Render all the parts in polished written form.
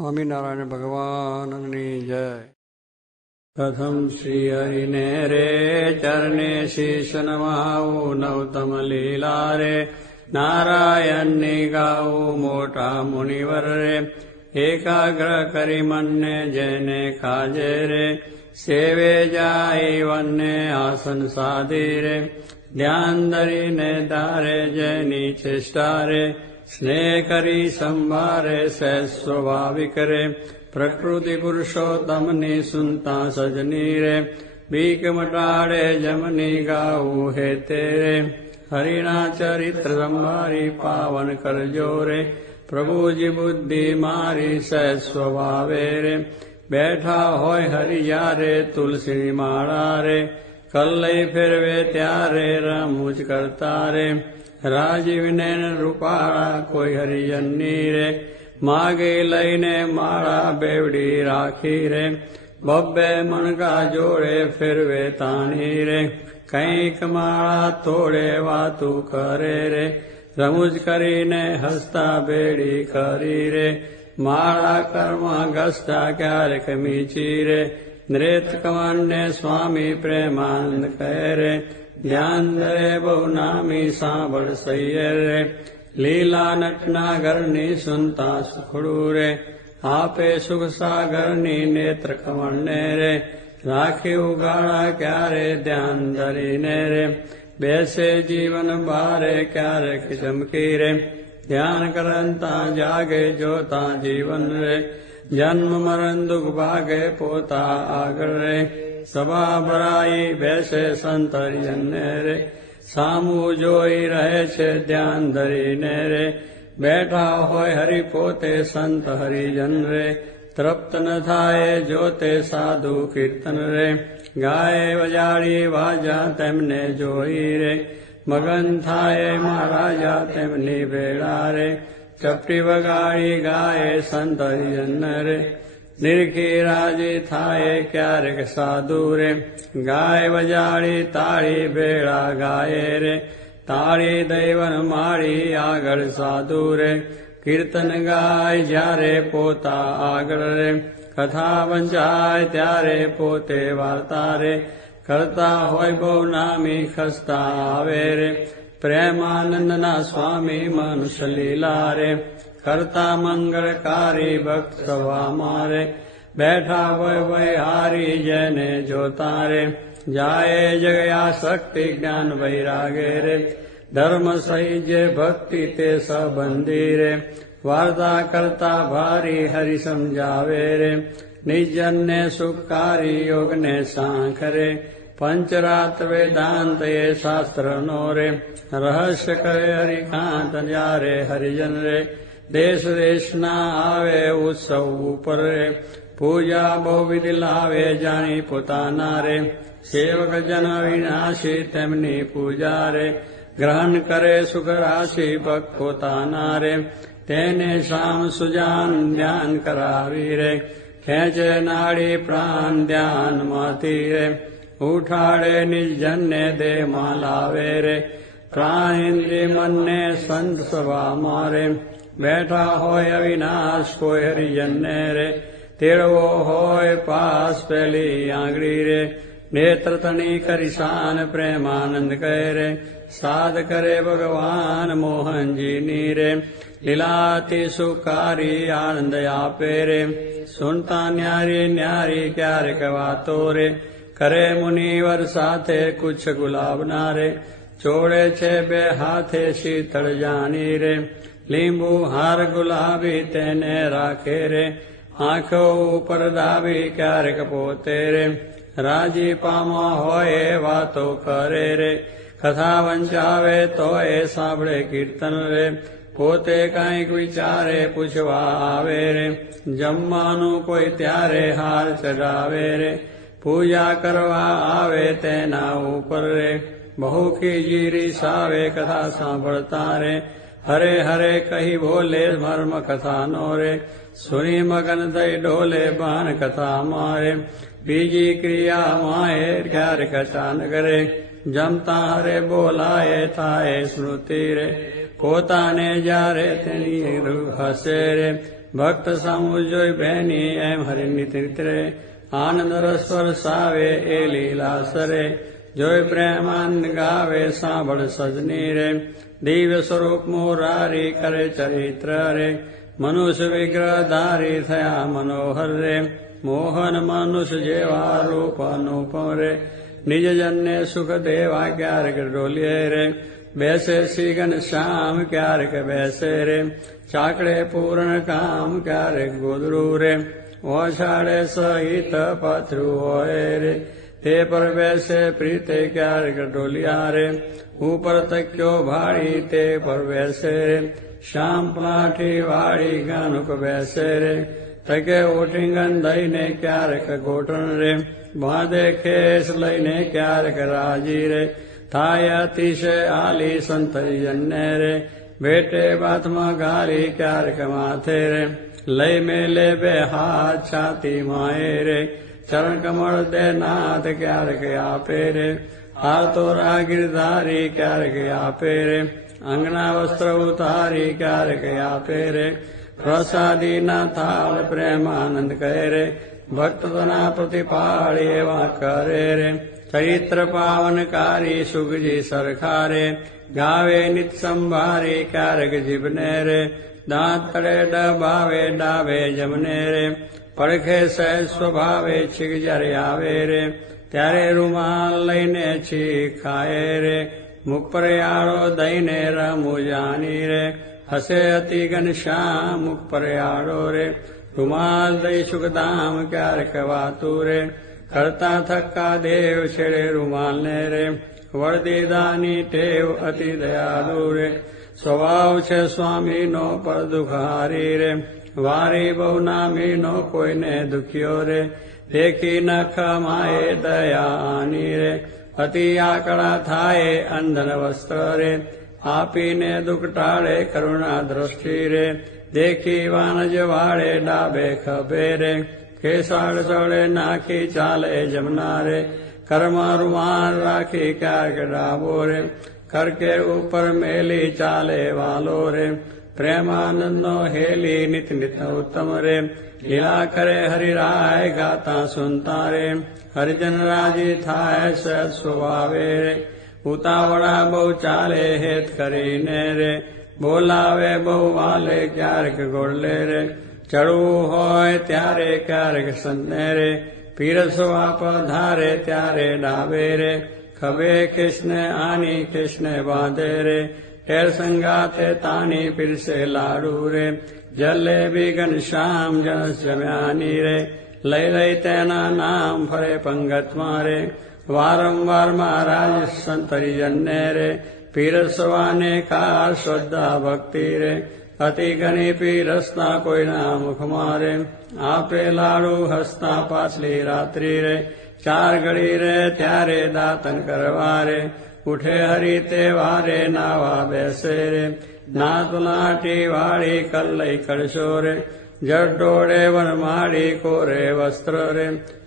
સ્વામિનારાયણ ભગવાનની જય. પ્રથમ શ્રી હરિને રે ચરણે શીશ નવાવું નવતમ લીલા રે નારાયણની ગાવું મોટા મુનિવર રે એકાગ્ર કરી મનને જેને ખાજે રે સેવે જાય વનને આસન સાધી રે ધ્યાન ધરીને ધારે જેની ચેષ્ટા રે સ્નેહ કરી સંભારે સહેજ સ્વાભાવિક રે પ્રકૃતિ પુરુષોત્તમની સુનતા સજની રે બીક મટાડે જમની ગાવું હે તેરે હરિના ચરિત્ર સંભારી પાવન કરજો રે પ્રભુજી બુદ્ધિ મારી સહેજ સ્વભાવે રે બેઠા હોય હરિયારે તુલસી માળા રે કલ્લઈ ફેરવે ત્યારે રમૂજ કરતા રે રાજીવને રૂપાળા કોઈ હરિજનની રે માગે લઈને માળા બેવડી રાખી રે બબ્બે મણકા જોડે ફેરવે તાણી રે કંઈક માળા તોડે વાતું કરે રે રમૂજ કરીને હસતા બેડી કરી રે માળા કર્મ ગસતા ક્યારેક મીચી રે નૃત કમનને સ્વામી પ્રેમાનંદ કહે રે ધ્યાન ધરે બહુ નામી સાંભળ સૈયર રે લીલા નટના ઘરની સુનતા સુખડું રે આપે સુખ સાગરની નેત્ર કમળને રે રાખી ઉગાડા ક્યારે ધ્યાન ધરીને રે બેસે જીવન બારે ક્યારેક ચમકી રે ધ્યાન કરતા જાગે જોતા જીવન રે જન્મ મરણ દુઃખ ભાગે પોતા આગળ રે સભા ભરાઈ બેસે સંત હરિજનને રે સામું જોઈ રહે છે ધ્યાન ધરીને રે બેઠા હોય હરિ પોતે સંત હરિજન રે તૃપ્ત ન થાય જોતે સાધુ કીર્તન રે ગાય વજાડી વાજા તેમને જોઈ રે મગન થાય મહારાજા તેમની ભેળા રે ચપટી વગાડી ગાય સંત હરિજન રે નિરખી રાજી થાય ક્યારેક સાધુ રે ગાય વજાડી તાળી ભેળા ગાય રે તાળી દૈવન માળી આગળ સાધુ રે કીર્તન ગાય જ્યારે પોતા આગળ રે કથા વંચાય ત્યારે પોતે વાર્તા રે કરતા હોય બહુ નામી ખસતા આવે રે પ્રેમાનંદના સ્વામી મનુષ્ય લીલા રે કરતા મંગળકારી ભક્ત સભા મારે બેઠા હોય વય હારી જેને જોતા રે જાય જગયા શક્તિ જ્ઞાન વૈરાગે રે ધર્મ સહી જે ભક્તિ તે સંબંધી રે વાર્તા કરતા ભારી હરિ સમજાવે રે નિજનને સુખકારી યોગને સાંખ રે પંચરાત્ર વેદાંત એ શાસ્ત્રનો રે રહસ્ય કરે હરિકાંત જ્યારે હરિજન રે દેશ દેશના આવે ઉત્સવ ઉપર રે પૂજા બહુવિધ લાવે જાણી પોતાના રે સેવક જન વિનાશી તેમની પૂજા રે ગ્રહણ કરે સુખ રાશિ ભક્ત પોતાના રે તેને શામ સુજાન ધ્યાન કરાવી રે ખેંચે નાડી પ્રાણ ધ્યાનમાંથી રે ઉઠાડે નિર્જનને દેહમાં લાવે રે પ્રાણ ઇન્દ્રિય મનને સંત સભા મારે બેઠા હોય અવિનાશ કોઈ હરિજનને રે તેડવો હોય પાસ પેલી આંગળી રે નેત્ર તણી કરી શાન પ્રેમાનંદ કહે રે સાધ કરે ભગવાન મોહનજીની રે લીલાથી સુખારી આનંદ આપે રે સુનતા ન્યારી ન્યારી ક્યારેક વાતો રે કરે મુનિવર સાથે કુછ ગુલાબના રે ચોડે છે બે હાથે શીતળ જાની રે લીંબુ હાર ગુલાબી તેને રાખે રે આંખો ઉપર દાબી ક્યારેક પોતે રે રાજી પામા હોય વાતો કરે રે કથા વંચાવે તો એ સાંભળે કીર્તન રે પોતે કાંઈક વિચારે પૂછવા આવે રે જમવાનું કોઈ ત્યારે હાર ચડાવે રે પૂજા કરવા આવે તેના ઉપર રે બહુ ખીજીરી સાવે કથા સાંભળતા રે હરે હરે કહી બોલે મર્મ કથાનો રે સુની મગન થઈ ડોલે બાન કથા મારે બીજી ક્રિયા માએ ક્યારેક અચાનક રે જમતા હરે બોલાય થાય સ્મૃતિ રે પોતાને જ્યારે તેની હસે રે ભક્ત સામું જોઈ બેની એમ હરિનિત રે આનંદ રસ વરસાવે એ લીલા સરે જોઈ પ્રેમાનંદ ગાવે સાંભળ સજની રે દિવ્ય સ્વરૂપ મોરારી કરે ચરિત્ર રે મનુષ્ય વિગ્રહ ધારી થયા મનોહર રે મોહન મનુષ્ય જેવા રૂપ અનુપમ રે નિજ જનને સુખ દેવા ક્યારેક ડોલીએ રે બેસે શ્રી ઘનશ્યામ ક્યારેક બેસે રે ચાકડે પૂર્ણ કામ ક્યારેક ગોદરું રે ઓછાડે સહિત પથરું હોય રે તે પર બેસે પ્રીતે ક્યારેક ડોલિયા રે ઉપર તક્યો ભાડી તે પર બેસે રે શ્યામ પ્લાઠી વાળી ગાનુક બેસે રે તકે ઓઠીંગન દઈને ક્યારેક ગોઠણ રે બાંધે ખેસ લઈને ક્યારેક રાજી રે થાય અતિશય આલી સંતરીજનને રે બેટે બાથમાં ગાળી ક્યારેક માથે રે લઈ મેલે બે હાથ છાતી માએ રે ચરણ કમળ દે નાથ ક્યારેક આપે રે હાર તો રાગીરધારી ક્યારેક આપે રે અંગના વસ્ત્ર ઉતારી ક્યારેક આપે રે પ્રસાદીના થાળ પ્રેમાનંદ કહે રે ભક્તના પ્રતિપાળી એવા કરે રે ચરિત્ર પાવનકારી સુખજી સરખારે ગાવે નિત સંભારી ક્યારેક જીભને રે દાંત તળે ડબાવે ડાવે જમને રે પડખે સહેજ સ્વભાવે છીક જ્યારે આવે રે ત્યારે રૂમાલ લઈને છીક ખાય રે મુખ પર યાળો દઈને રમું જાની રે હસે અતિ ઘનશ્યામ મુખ પર યાળો રે રૂમાલ દઈ સુખધામ ક્યારેક વાતું રે કરતા થક્કા દેવ છેડે રૂમાલને રે વળદીદાની ટેવ અતિ દયાળુ રે સ્વભાવ છે સ્વામીનો પર દુખારી રે વારી બહુ નામીનો કોઈને દુખ્યો રે દેખી નખ માએ દયાની રે અતિ આકળા થાય અંધન વસ્ત્ર રે આપીને દુઃખ ટાળે કરુણા દ્રષ્ટિ રે દેખી વાનજ વાળે ડાબે ખભે રે કેસાડ ચડે નાખી ચાલે જમના રે કર્મા રૂમાલ રાખી ક્યારેક ડાબો રે કરકે ઉપર મેલી ચાલે વાલો રે પ્રેમાનંદનો હેલી નિત નિત ઉત્તમ રે લીલા કરે હરિરાય ગાતા સુનતા રે હરિજન રાજી થાય સહજ સ્વભાવે રે ઉતાવળા બહુ ચાલે હેત કરીને રે બોલાવે બહુ વાલે ક્યારેક ગોળલે રે ચડવું હોય ત્યારે ક્યારેક સંતને રે પીરસવા પધારે ત્યારે ડાબે રે ખભે કૃષ્ણ આની કૃષ્ણ બાંધે રે ઠેર સંગાતે તાની પીરસે લાડુ રે જલેબી ઘનશ્યામ જનસ જમ્યાની રે લઈ લઈ તેના નામ ફરે પંગતમાં રે વારંવાર મહારાજ સંતરીજનને રે પીરસવાને કાર શ્રદ્ધા ભક્તિ રે અતિ ઘણી પીરસતા કોઈના મુખમાં રે આપે લાડુ હસતા પાછલી રાત્રિ રે ચાર ઘડી રે ત્યારે દાતન કરવા રે ઉઠે હરી તે વારે નાવા બેસે રે નાત લાટી વાળી કલ્લઈ કળશો રે જડોળે વનમાળી કોરે વસ્ત્ર રે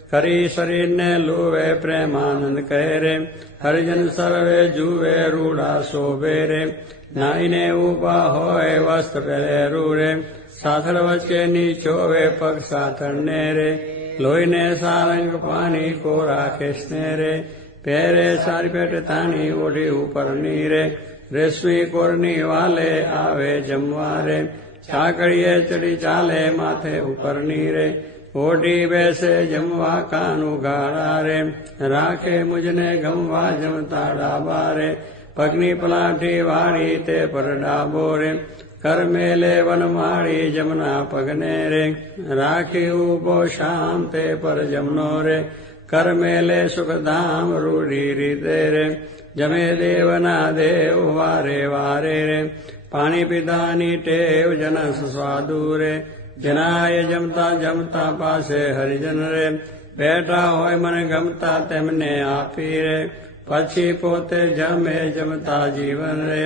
કરી શરીરને લુવે પ્રેમાનંદ કહે રે હરિજન સર્વે જુએ રૂડા શોભે રે નાઈને ઉભા હોય વસ્ત્ર પહેરેરું રે સાથળ વચ્ચે નીચોવે પગ સાથળને રે લોહીને સારંગ પાણી કોરા ખેસને રે પહેરે સારી પેટ તાણી ઓઢી ઉપરની રે રેશમી કોરની વાલે આવે જમવા રે ચાકડીએ ચડી ચાલે માથે ઉપરની રે ઓઢી બેસે જમવા કાનું ગાળા રે રાખે મુજને ગમવા જમતા ડાબા રે પગની પલાઠી વાળી તે પર ડાબો રે કર મેલે વનમાળી જમના પગને રે રાખી ઉભો શામ તે પર જમનો રે કર મેલે સુખધામ રૂઢી રીતે રે જમે દેવના દેવ વારે વારે રે પાણી પીધાની ટેવ જનસ સ્વાદુ રે જનાય જમતા જમતા પાસે હરિજન રે બેઠા હોય મને ગમતા તેમને આપી રે પછી પોતે જમે જમતા જીવન રે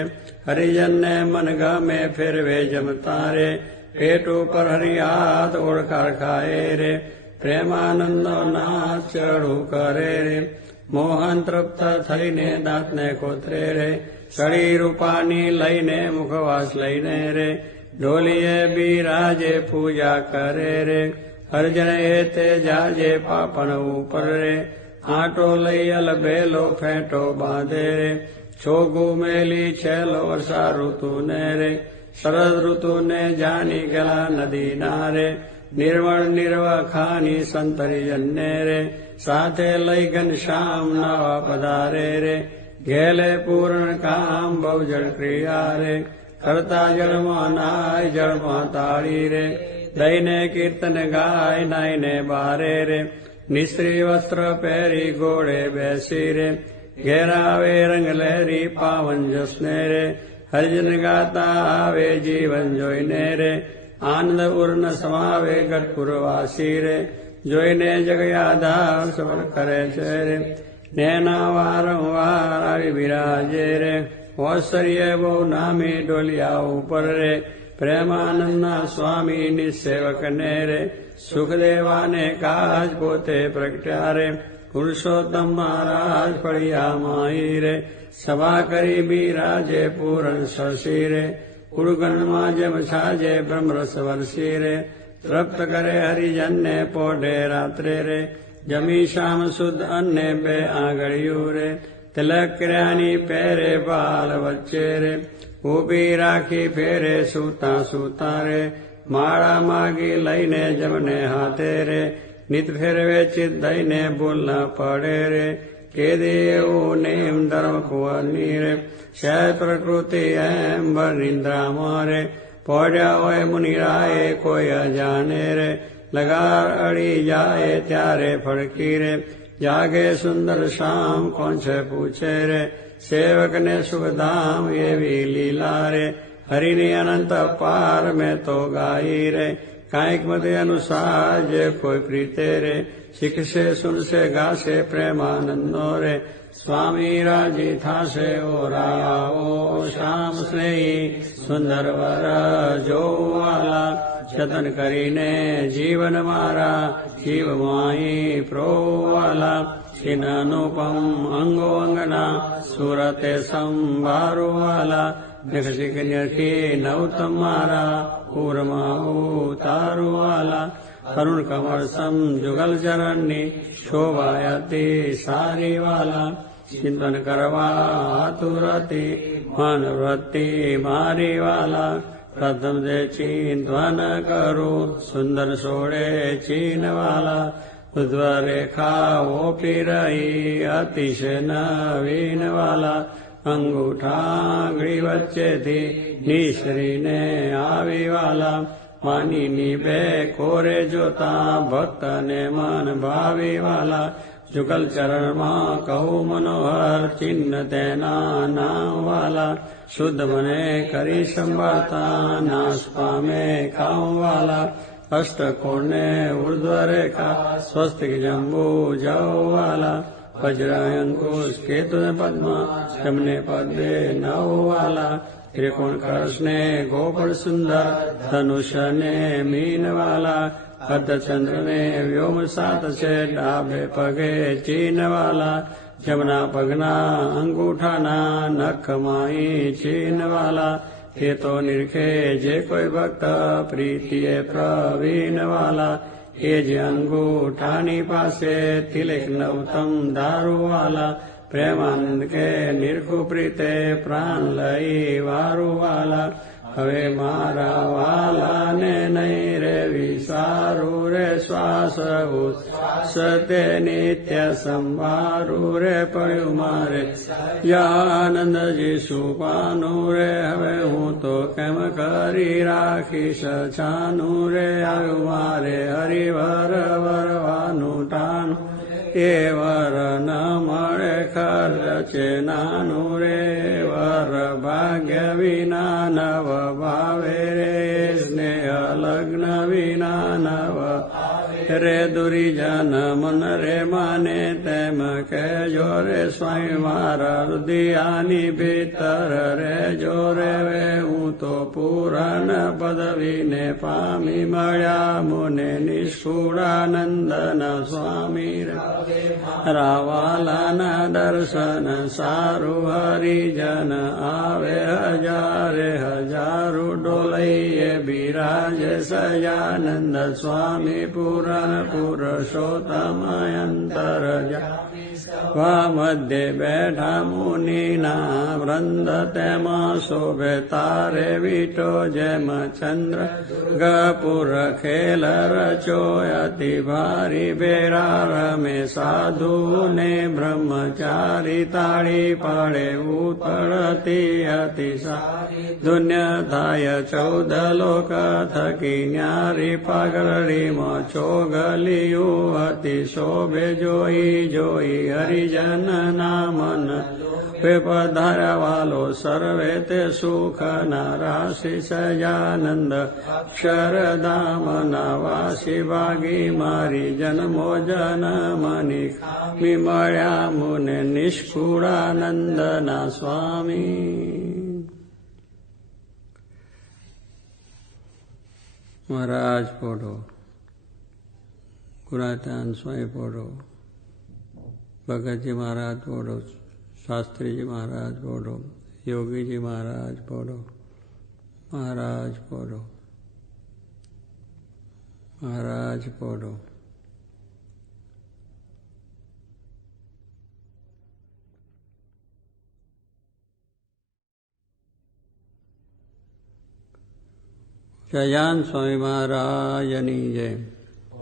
હરિજનને મન ગમે ફેરવે જમતા રે પેટ ઉપર હરિહાથ ઓળખાર ખાય રે પ્રેમાનંદનો નાથ ચડું કરે રે મોહન તૃપ્ત થઈને દાંતને કોતરે રે સળી રૂપાની લઈને મુખવાસ લઈને રે ઢોલીએ બિરાજે પૂજા કરે રે અર્જન એ તે જાજે પાપણ ઉપર રે આંટો લઈ અલબેલો ફેંટો બાંધે રે છોગું મેલી છેલ્લો વર્ષા ઋતુ ને રે શરદ ઋતુ ને જાની ગલા નદી ના રે નિર્વળ નિર્વખાની સંતરી જન્ને રે સાથે લઈ ઘનશ્યામ નવા પધારે રે ઘેલે પૂર્ણ કામ બહુ જળ ક્રિયા રે કરતા જળમાં નાય જળમાં તાળી રે દઈને કીર્તન ગાય નાઈને બારે રે નિસ્ત્રી વસ્ત્ર પહેરી ઘોડે બેસી રે ઘેરાવે રંગ લહેરી પાવન જસને રે હરિજન ગાતા આવે જીવન જોઈને રે આનંદ ઉર્ન સમાવે ગઢપુરવાસી રે જોઈને જગયાધાર સવર કરે છે રે નેના વારંવાર આવી બિરાજે રે ઔશ્ચર્ય બહુ નામી ડોલિયા ઉપર રે પ્રેમાનંદના સ્વામી નિસેવક ને રે સુખદેવાને કાજ પોતે પ્રગટ્યા રે પુરુષોત્તમ મહારાજ ફળિયા માઈ રે સભા કરી બિરાજે પૂરણ શશી રે કુળગણમાં જેમ છાજે બ્રહ્મરસ વરસી રે તૃપ્ત કરે હરિજનને પોઢે રાત્રે રે જમી શામ શુદ્ધ અન્ને બે આંગળિયું રે તિલક કર્યાની પહેરે બાલ વચ્ચે રે ઊભી રાખી ફેરે સૂતા સૂતા રે માળા માગી લઈને જમને હાથે રે નિત ફેરવે ચિત દઈને ભૂલ ન પડે રે કેદી એવું નેમ ધર્મ કુંવરની રે શય પ્રકૃતિ એમ ભર નિંદ્રામાં રે પોઢ્યા હોય મુનિરાએ કોઈ અજાને રે લગાર અડી જાય ત્યારે ફડકી રે જાગે સુંદર શામ કોણ છે પૂછે રે સેવકને સુખધામ એવી લીલા રે હરિની અનંત પાર મેં તો ગાઈ રે કાંઈક મતે અનુસાર જે કોઈ પ્રીતે રે શીખશે સુનશે ગાશે પ્રેમાનંદો રે સ્વામી રાજી થાશે ઓ રાઓ શ્યામ સ્નેહી સુંદર વર જોવાલા જતન કરીને જીવન મારા જીવ માઈ પ્રોવાલા છિન અનુપમ અંગો અંગના સુરતે સંભારુવાલા નિખી નવતમ મારા પૂરમાં ઉતારુવાલા કરુણ કમળ સમ જુગલ ચરણની શોભાયતી સારી વાલા ચિંતન કરવા આતુરતી મન વૃત્તિ મારી વાલા પ્રથમ દે ચિંતન કરું સુંદર સોડે ચીનવાલા ઉદ્વ રેખા ઓપી રહી અતિશય નવીન વાલા અંગૂઠાંગળી વચ્ચેથી નિશ્રીને આવી વાલા માનીની બે કોરે જોતા ભક્તને મન ભાવી વાલા જુગલ ચરણમાં કહું મનોહર ચિહ્ન તેના નામ વાલા શુદ્ધ મને કરી સંભાળતા નાશ પામે કામ વાલા અષ્ટકોણને ઉર્ધ્વ રેખા સ્વસ્તિક જંબુ જવાલા વજ્ર અંકુશ કેતુ પદ્મ જમને પદે નવ વાલા ત્રિકોણ કળશને ગોપળ સુંદર ધનુષને મીનવાલા અર્ધચંદ્રને વ્યોમ સાત છે ડાબે પગે ચીનવાલા જમના પગના અંગૂઠાના નખમાઈ ચીનવાલા એ તો નિરખે જે કોઈ ભક્ત પ્રીતિએ પ્રવીણવાલા એ જે અંગૂઠાની પાસે તિલક નવતમ દારૂવાલા પ્રેમાનંદ કે નિર્ખુ પ્રીતે પ્રાણ લઈ વારુવાલા હવે મારા વાલાને નહીં રે વિસારું રે શ્વાસ સતે નિત્ય સંભારું રે પડ્યું મારે આનંદજી સુપાનું રે હવે હું તો કેમ કરી રાખીશ છાનું રે આવ્યું મારે હરિવર વરવાનું ટાણું એ વર ન મળે ખર્ચ નાનું રે વર ભાગ્ય વિના નવ ભાવે રે સ્નેહ લગ્ન વિના નવ રે દુરીજન મન રે માને તેમ કહેજો રે સ્વામી મારા હૃદયાની ભીતર રેજો રે હું તો પૂરણ પદવીને પામી મળ્યા મુને નિષ્કુળાનંદન સ્વામી રાવાલાના દર્શન સારું હરિજન આવે હજારે હજારો ડોલૈયે બિરાજ સજાનંદ સ્વામી પૂરણ પુરુષોત્તમ અંતર વા મધ્ય બેઠા મુનિના વૃંદ તેમાં શોભે તારે વીટો જેમ ચંદ્ર ગપુર ખેલ રચો અતિ ભારી બેરા રમે સાધુ ને બ્રહ્મચારી તાળી પાડે ઉતળતી અતિ સારી દુન્ય થાય 14 લોક થકી ન્યારી પાઘરડીમાં ચોગલિયું હતી શોભે જોઈ જોઈ હરિજન ના મન પધાર્યા વાલો સર્વે તે સુખ ના રાશિ સજાનંદ અક્ષરધામ ના વાસી ભાગી મારી જન્મો જન્મની ખામી મળ્યા મુને નિષ્કુળાનંદ ના સ્વામી. મહારાજ પોઢો, ગુણાતાન સ્વામી પોઢો, ભગતજી મહારાજ પોઢો, શાસ્ત્રીજી મહારાજ પોઢો, યોગીજી મહારાજ પોઢો, મહારાજ પોઢો, મહારાજ પોઢો. જયાન સ્વામી મહારાજની જય.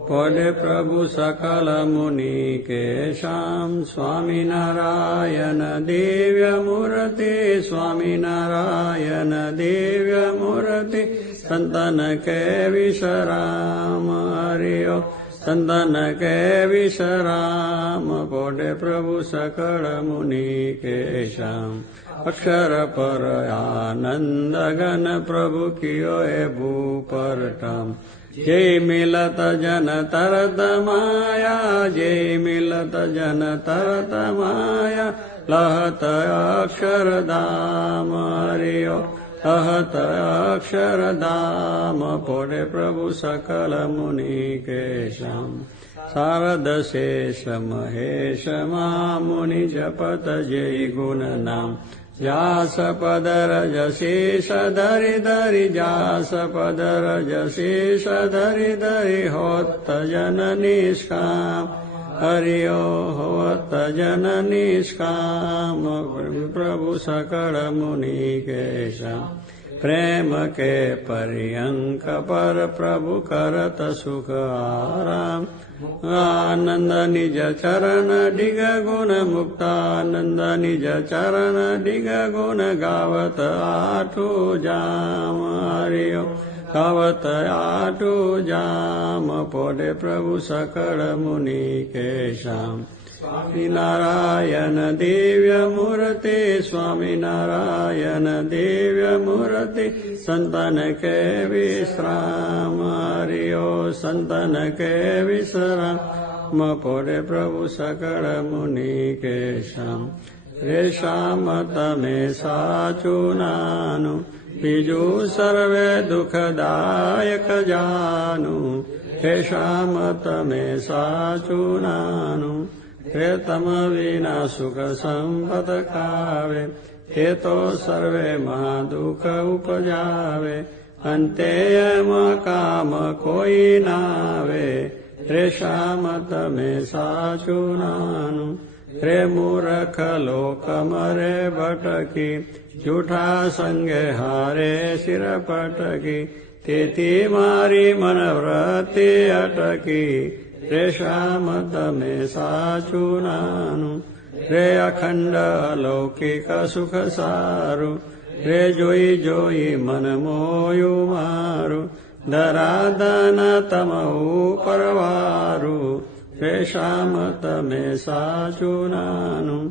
પોઢે પ્રભુ સકલ મુનિ કેશામ સ્વામિનારાયણ દિવ્ય મૂર્તિ સ્વામિનારાયણ દિવ્ય મૂર્તિ સંતન કે વિશ્રામ હરિયો સંતન કે વિશ્રામ. પોઢે પ્રભુ સકળ મુનિ કેશામ અક્ષર પર આનંદ ગન પ્રભુ કિયો એ ભૂપરટમ. જય મિલત જન તરત માયા જય મિલત જન તરત માયા લહત અક્ષરધામ હરિયો લહત અક્ષરધામ. પોઢે પ્રભુ સકલ મુનિ કેશામ શારદ શેષ મહેશ મા મુનિ જપત જય ગુણ નામ. વ્યાસ પદ રજ શેષ ધરી ધરી વ્યાસ પદ રજ શેષ ધરી ધરી હોત જન નિષ્કામ હરિયો હોત જન નિષ્કામ. પ્રભુ સકળ મુનિ કેશામ પ્રેમ કે પર્યંક પર પ્રભુ કરત સુખ આરામ. આનંદ નિજ ચરણ ડિગ ગુણ મુક્તાનંદ નિજ ચરણ ડિગ ગુણ ગાવત આઠું જામ હરિયો ગાવત આઠું જામ. પોઢે પ્રભુ સકળ મુનિ કેશામ સ્વામિનારાયણ દિવ્ય મૂર્તિ સ્વામિનારાયણ દિવ્ય મૂર્તિ સંતન કે વિશ્રામ હરિયો સંતન કે વિશ્રામ. પોઢે પ્રભુ સકળ મુનિ કેશામ રે શ્યામ તમે સાચું નાનું બીજું સર્વે દુઃખદાયક જાનું. હે શ્યામ તમે સાચું નાનું હે તમ વિના સુખ સંપદ ખાવે. હે તો સર્વે મહા દુઃખ ઉપજાવે. અંતે એમાં કામ કોઈ નાવે. રે શ્યામ તમે સાચું નાનું રે મૂર્ખ લોક મરે ભટકી જૂઠા સંગે હારે શિર પટકી. તેથી મારી મનવૃત્તિ અટકી. રે શ્યામ તમે સાચું નાનું રે અખંડ અલૌકિક સુખ સારું. રે જોઈ જોઈ મન મોયું મારું ધરાધન તમ ઉપર વારું. રે શ્યામ તમે સાચું નાનું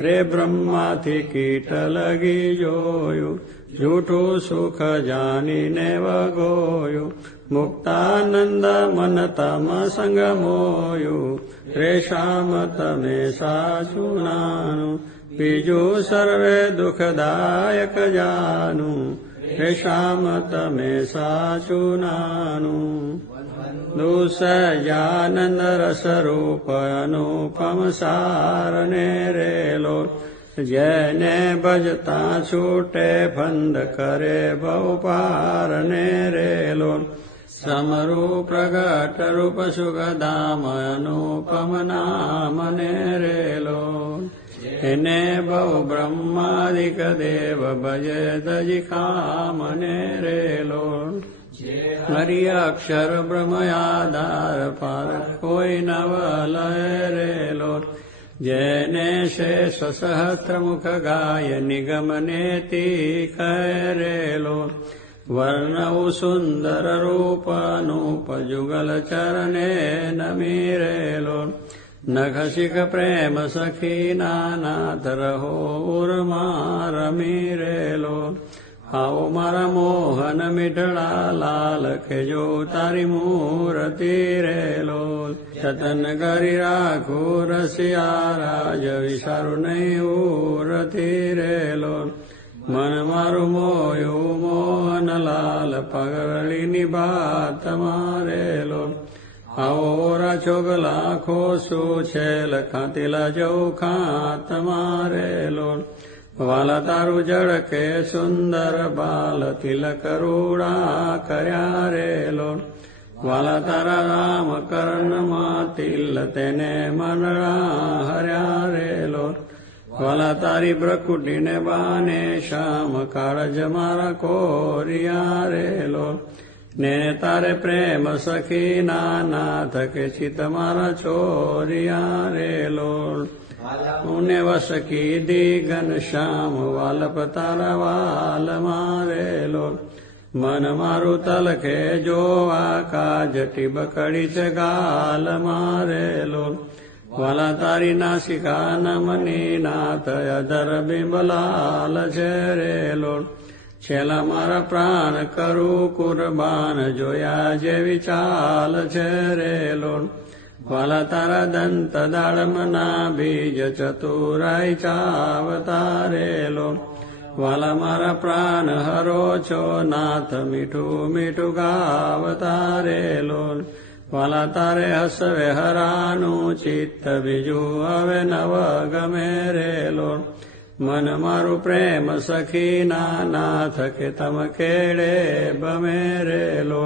રે બ્રહ્માથી કીટ લગી જોયું જૂઠું સુખ જાનીને વગોયું, મુક્તાનંદ મન તમ સંગ મોયું, રેશામ તમે સાચું નાનું, બીજું સર્વે દુઃખદાયક જાનું, રેશામ તમે સાચું નાનું. દુસજાનંદ રસરૂપ અનુપમ સારને રેલો, જેને ભજતા છૂટે ફંદ કરે બહુ પારને રેલો. સમરૂપ પ્રગટ રૂપ સુખધામ અનુપમ નામને રેલો, એને બહુ બ્રહ્માદિક દેવ ભજે તજી કામને રેલો. હરિ અક્ષર બ્રહ્મ આધાર પાર કોઈ નવ લય રેલો, જેને શેષ સહસ્ત્ર મુખ ગાય નિગમ નેતિ કરેલો. વર્ણવું સુંદર રૂપ અનુપ જુગલ ચરણે નમીરેલો, નખ શિખ પ્રેમ સખી નાનાથ રહો ઉર્મા રમીરેલો. આવો મારા મોહન મીઠડા લાલ ખેજો તારી મૂર્તિ રેલો, જતન કરી રાખું રસિયા રાજ વિચારું નહીં ઉરતી રેલો. મન મારું મોયું મોહન લાલ પગરળીની બાત મારેલો. આવો રાછો લાખો શું છે લખાતીલા જવું ખાત મારેલો. વાલા તારું જળ કે સુંદર બાલ તિલક રૂડા કર્યા રેલો, વાલા તારા રામ કર્ણમાં તિલ તેને મંડળા હર્યા રેલો. વાલા તારી બ્રકુટીને બાને શ્યામ કાળજ મારા કોરિયા રેલો, ને તારે પ્રેમ સખી નાનાથ કે ચિત મારા ચોરિયા રેલો. ઉને વસ કીધી ઘનશ્યામ વાલપ તારા વાલ મારેલો, મન મારું તલખે જોવા કાજ ટીબકડી છે ગાલ મારેલો. વાલા તારી નાસિકા નમની નાથ અધર બિંબલાલ છે રેલો, છેલ્લા મારા પ્રાણ કરું કુરબાન જોયા જેવી ચાલ છે રેલો. વાલા તારા દંત દાળમના બીજ ચતુરાઈ ચાવતારેલો, વાલા મારા પ્રાણ હરો છો નાથ મીઠું મીઠું ગાવતારેલો. વાલા તારે હસવે હરાનું ચિત્ત બીજું હવે નવ ગમે રેલો, મન મારું પ્રેમ સખી નાથ કે તમ કેળે બમે રેલો.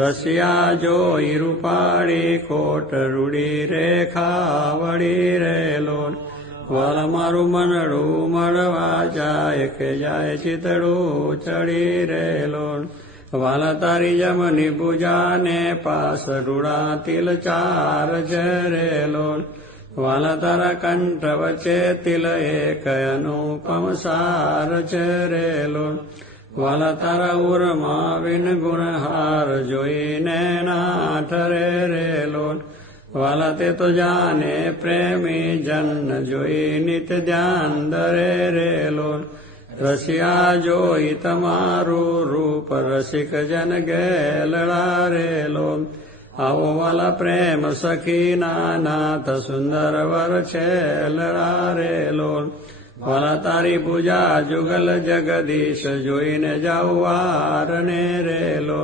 રસિયા જોઈ રૂપાળી કોટ રૂડી રેખા વળી રેલો, વાલ મારું મનડું મળવા જાય કે જાય ચિતડું ચડી રેલો. વાલા તારી જમની પૂજાને પાસ રૂડા તિલ ચાર છે રેલો, વાલા તારા કંઠ વચ્ચે તિલ એક અનુપમ સાર છે રેલો. વાલા તારા ઉરમાં વિન ગુણહાર જોઈને નાઠરે રેલો, વાલા તે તો જાને પ્રેમી જન જોઈ નિત ધ્યાન દરે રેલો. રસિયા જોઈ તમારું રૂપ રસિક જન ગેલડા રેલો, આવો વાલા પ્રેમ સખી નાથ સુંદર વર છેલડા રેલો. વાલા તારી પૂજા જુગલ જગદીશ જોઈને જાઉં વારને રેલો,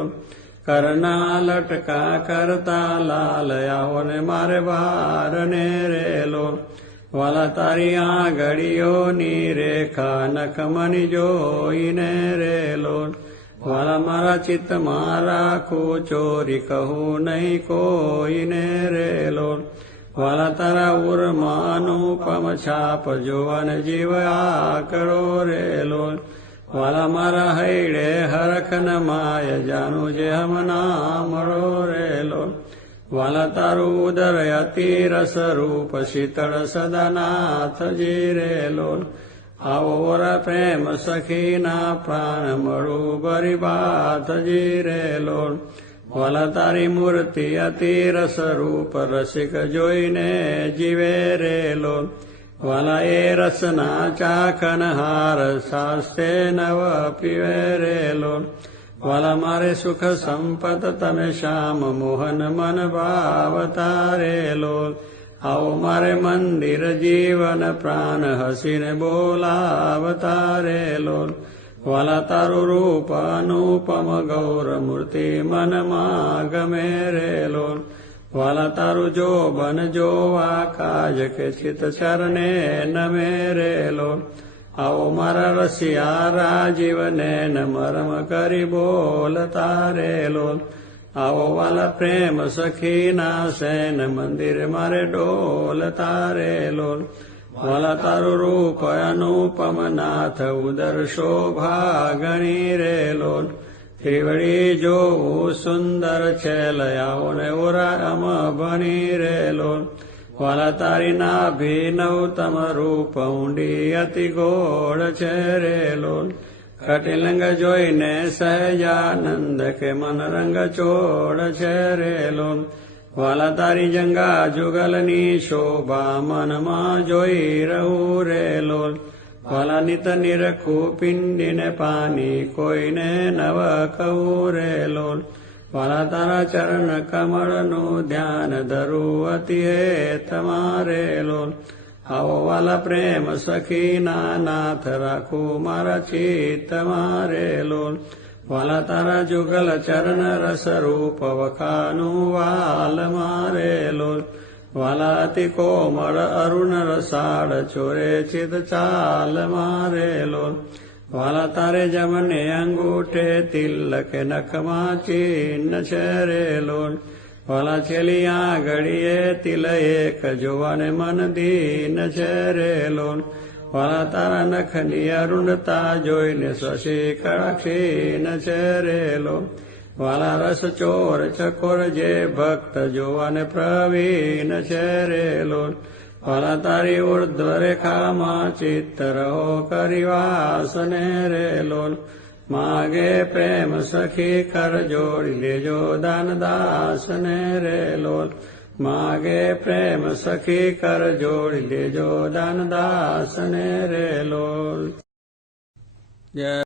કરના લટકા કરતા લાલ આવો ને મારે વારને રેલો. વાલા તારી આંગળીઓની રેખા નખમની જોઈને રેલો, વાલા મારા ચિત્તમાં રાખું ચોરી કહું નહીં કોઈને રેલો. વાલા તારા ઉર્માનુપમ છાપ જોવન જીવ આકરો રેલો, વાલા મારા હૈડે હરખન માય જાનું જે હમ નામળો રેલો. વાલા તારું ઉદર અતિ રસ રૂપ શીતળ સદાનાથજી રેલો, આવો વરા પ્રેમ સખીના પ્રાણ મળું બરી બાથજી રેલો. વાલા તારી મૂર્તિ અતિ રસ રૂપ રસિક જોઈને જીવે રેલો, વાલા એ રસના ચાખનહાર શાસ્તે નવ પીવે રે લોલ વાલા મારે સુખ સંપત તમે શ્યામ મોહન મન ભાવતા રે લોલ આવો મારે મંદિર જીવન પ્રાણ હસીને બોલાવતા રે લોલ વાલા તારું રૂપ અનુપમ ગૌર મૂર્તિ મનમાં ગમે રે લોલ વાલા તારું જોબન જોવા કાજ કે ચિત ચરણે નમે રે લોલ આવો મારા રસિયા રાજીવને ન મરમ કરી બોલતા રે લોલ આવો વાલા પ્રેમ સખીના સેન મંદિર મારે ડોલતા રે લોલ વાલા તારું રૂપ અનુપમ નાથ ઉદર શોભા ગણી રે લોલ ત્રિવડી જોવું સુંદર છે લયાઓ ને ઉરામ ભણી રે લોલ વાલા તારી નાભિનવતમ રૂપ ઊંડી અતિ ગોળ છે રે લોલ કટિલંગ જોઈને સહેજાનંદ કે મન રંગ ચોળ છે રે લોલ વાલા તારી જંગા જુગલની શોભા મનમાં જોઈ રહું રે લોલ વાલા નિત નિરખું પિંડીને પાની કોઈને નવ કહું રે લોલ વાલા તારા ચરણ કમળનું ધ્યાન ધરું અતિ હે તમારે લોલ આવો વાલા પ્રેમ સખીના નાથ રાખું મારા ચિત્ત મારે લોલ વાલા તારા જુગલ ચરણ રસ રૂપ વખાનું વાલ મારે લોલ વાલા અતિ કોમળ અરુણ રસાળ ચોરે ચિત ચાલ મારે લોલ વાલા તારે જમને અંગૂઠે તિલક નખમાં ચિહ્ન છે રે લોલ વાલા છેલ્લી આંગળીએ તિલ એક જોવાને મન દીન છે રે લોલ વાલા તારા નખની અરુણતા જોઈને શશી કળાક્ષીન છે રે લોલ વાલા રસ ચોર ચકોર જે ભક્ત જોવાને પ્રવીણ છે રે લોલ વાલા તારી ઉર્ધ્વ રેખામાં ચિત્ત રહો કરીવાસને રે લોલ માગે પ્રેમ સખી કર જોડી લેજો દાનદાસને રે લોલ માગે પ્રેમ સખી કર જોડી લેજો દાનદાસને રે લોલ જય